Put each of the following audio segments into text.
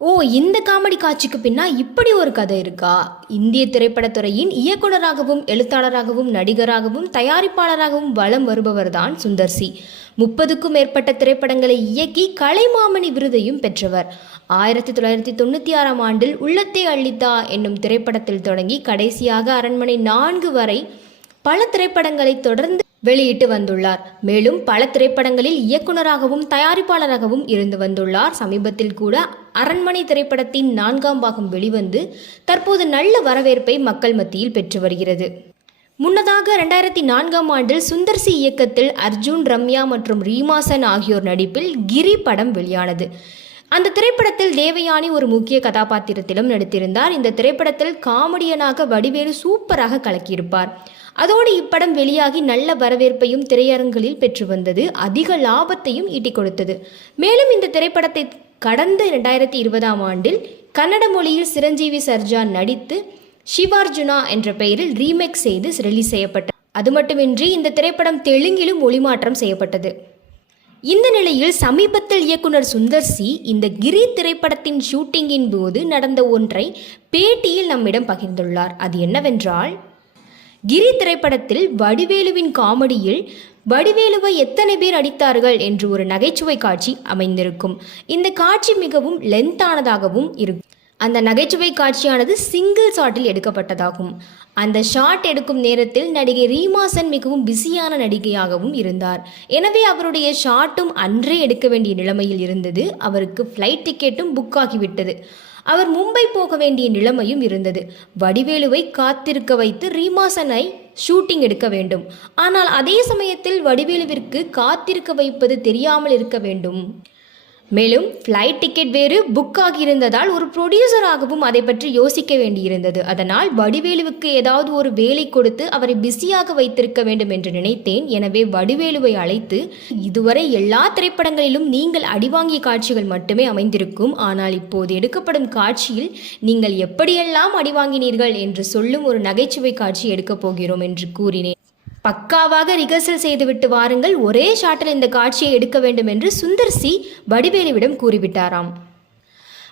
ஓ இந்த காமெடி காட்சிக்கு பின்னா இப்படி ஒரு கதை இருக்கா? இந்திய திரைப்படத்துறையின் இயக்குனராகவும் எழுத்தாளராகவும் நடிகராகவும் தயாரிப்பாளராகவும் வலம் வருபவர்தான் சுந்தர் சி. முப்பதுக்கும் மேற்பட்ட திரைப்படங்களை இயக்கி கலைமாமணி விருதையும் பெற்றவர். ஆயிரத்தி தொள்ளாயிரத்தி தொண்ணூற்றி ஆறாம் ஆண்டில் உள்ளத்தை அள்ளித்தா என்னும் திரைப்படத்தில் தொடங்கி கடைசியாக அரண்மனை நான்கு வரை பல திரைப்படங்களை தொடர்ந்து வெளியிட்டு வந்துள்ளார். மேலும் பல திரைப்படங்களில் இயக்குனராகவும் தயாரிப்பாளராகவும் இருந்து வந்துள்ளார். சமீபத்தில் கூட அரண்மனை திரைப்படத்தின் நான்காம் பாகம் வெளிவந்து தற்போது நல்ல வரவேற்பை மக்கள் மத்தியில் பெற்று வருகிறது. முன்னதாக ரெண்டாயிரத்தி நான்காம் ஆண்டில் சுந்தர் சி இயக்கத்தில் அர்ஜுன் ரம்யா மற்றும் ரீமாசன் ஆகியோர் நடிப்பில் கிரி படம் வெளியானது. அந்த திரைப்படத்தில் தேவயானி ஒரு முக்கிய கதாபாத்திரத்திலும் நடித்திருந்தார். இந்த திரைப்படத்தில் காமெடியனாக வடிவேலு சூப்பராக கலக்கியிருப்பார். அதோடு இப்படம் வெளியாகி நல்ல வரவேற்பையும் திரையரங்குகளில் பெற்று வந்தது. அதிக லாபத்தையும் ஈட்டிக் கொடுத்தது. மேலும் இந்த திரைப்படத்தை கடந்த இரண்டாயிரத்தி இருபதாம் ஆண்டில் கன்னட மொழியில் சிரஞ்சீவி சர்ஜா நடித்து சிவார்ஜுனா என்ற பெயரில் ரீமேக் செய்து ரிலீஸ் செய்யப்பட்டது. அது மட்டுமின்றி இந்த திரைப்படம் தெலுங்கிலும் ஒளிமாற்றம் செய்யப்பட்டது. இந்த நிலையில் சமீபத்தில் இயக்குனர் சுந்தர் சி இந்த கிரி திரைப்படத்தின் ஷூட்டிங்கின் போது நடந்த ஒன்றை பேட்டியில் நம்மிடம் பகிர்ந்துள்ளார். அது என்னவென்றால் கிரி திரைப்படத்தில் வடிவேலுவின் காமெடியில் வடிவேலுவை எத்தனை பேர் அடித்தார்கள் என்று ஒரு நகைச்சுவை காட்சி அமைந்திருக்கும். இந்த காட்சி மிகவும் லென்த்தானதாகவும் இருக்கும். அந்த நகைச்சுவை காட்சியானது சிங்கிள் ஷாட்டில் எடுக்கப்பட்டதாகும். அந்த ஷாட் எடுக்கும் நேரத்தில் நடிகை ரீமாசன் மிகவும் பிஸியான நடிகையாகவும் இருந்தார். எனவே அவருடைய ஷாட்டும் அன்றே எடுக்க வேண்டிய நிலைமையில் இருந்தது. அவருக்கு ஃப்ளைட் டிக்கெட்டும் புக் ஆகிவிட்டது. அவர் மும்பை போக வேண்டிய நிலைமையும் இருந்தது. வடிவேலுவை காத்திருக்க வைத்து ரீமாசனை ஷூட்டிங் எடுக்க வேண்டும். ஆனால் அதே சமயத்தில் வடிவேலுவிற்கு காத்திருக்க வைப்பது தெரியாமல் இருக்க வேண்டும். மேலும் ஃப்ளைட் டிக்கெட் வேறு புக் ஆகியிருந்ததால் ஒரு ப்ரொடியூசராகவும் அதை பற்றி யோசிக்க வேண்டியிருந்தது. அதனால் வடிவேலுவுக்கு ஏதாவது ஒரு வேலை கொடுத்து அவரை பிஸியாக வைத்திருக்க வேண்டும் என்று நினைத்தேன். எனவே வடிவேலுவை அழைத்து இதுவரை எல்லா திரைப்படங்களிலும் நீங்கள் அடிவாங்கிய காட்சிகள் மட்டுமே அமைந்திருக்கும். ஆனால் இப்போது எடுக்கப்படும் காட்சியில் நீங்கள் எப்படியெல்லாம் அடிவாங்கினீர்கள்? என்று சொல்லும் ஒரு நகைச்சுவை காட்சி எடுக்கப் போகிறோம் என்று கூறினேன். பக்காவாக ரிகர்சல் செய்துவிட்டு வாருங்கள். ஒரே ஷாட்டில் இந்த காட்சியை எடுக்க வேண்டும் என்று சுந்தர் சி வடிவேலுவிடம் கூறிவிட்டாராம்.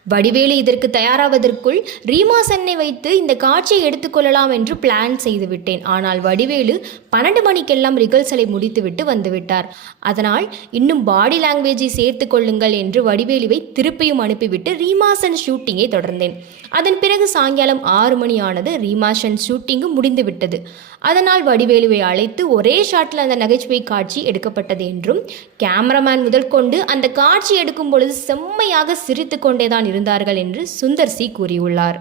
வடிவேலு இதற்கு தயாராவதற்குள் ரீமா சென்னை வைத்து இந்த காட்சியை எடுத்துக்கொள்ளலாம் என்று பிளான் செய்து விட்டேன். ஆனால் வடிவேலு பன்னெண்டு மணிக்கெல்லாம் ரிகர்சலை முடித்துவிட்டு வந்துவிட்டார். அதனால் இன்னும் பாடி லாங்குவேஜை சேர்த்து கொள்ளுங்கள் என்று வடிவேலுவை திருப்பியும் அனுப்பிவிட்டு ரீமாசன் ஷூட்டிங்கை தொடர்ந்தேன். அதன் பிறகு சாயங்காலம் ஆறு மணி ஆனது ரீமாசன் ஷூட்டிங்கும் முடிந்துவிட்டது அதனால் வடிவேலுவை அழைத்து ஒரே ஷாட்டில் அந்த நகைச்சுவை காட்சி எடுக்கப்பட்டது என்றும் கேமராமேன் முதல் கொண்டு அந்த காட்சி எடுக்கும் பொழுது செம்மையாக சிரித்து கொண்டேதான் இருந்தார்கள் என்று சுந்தர் சி கூறியுள்ளார்.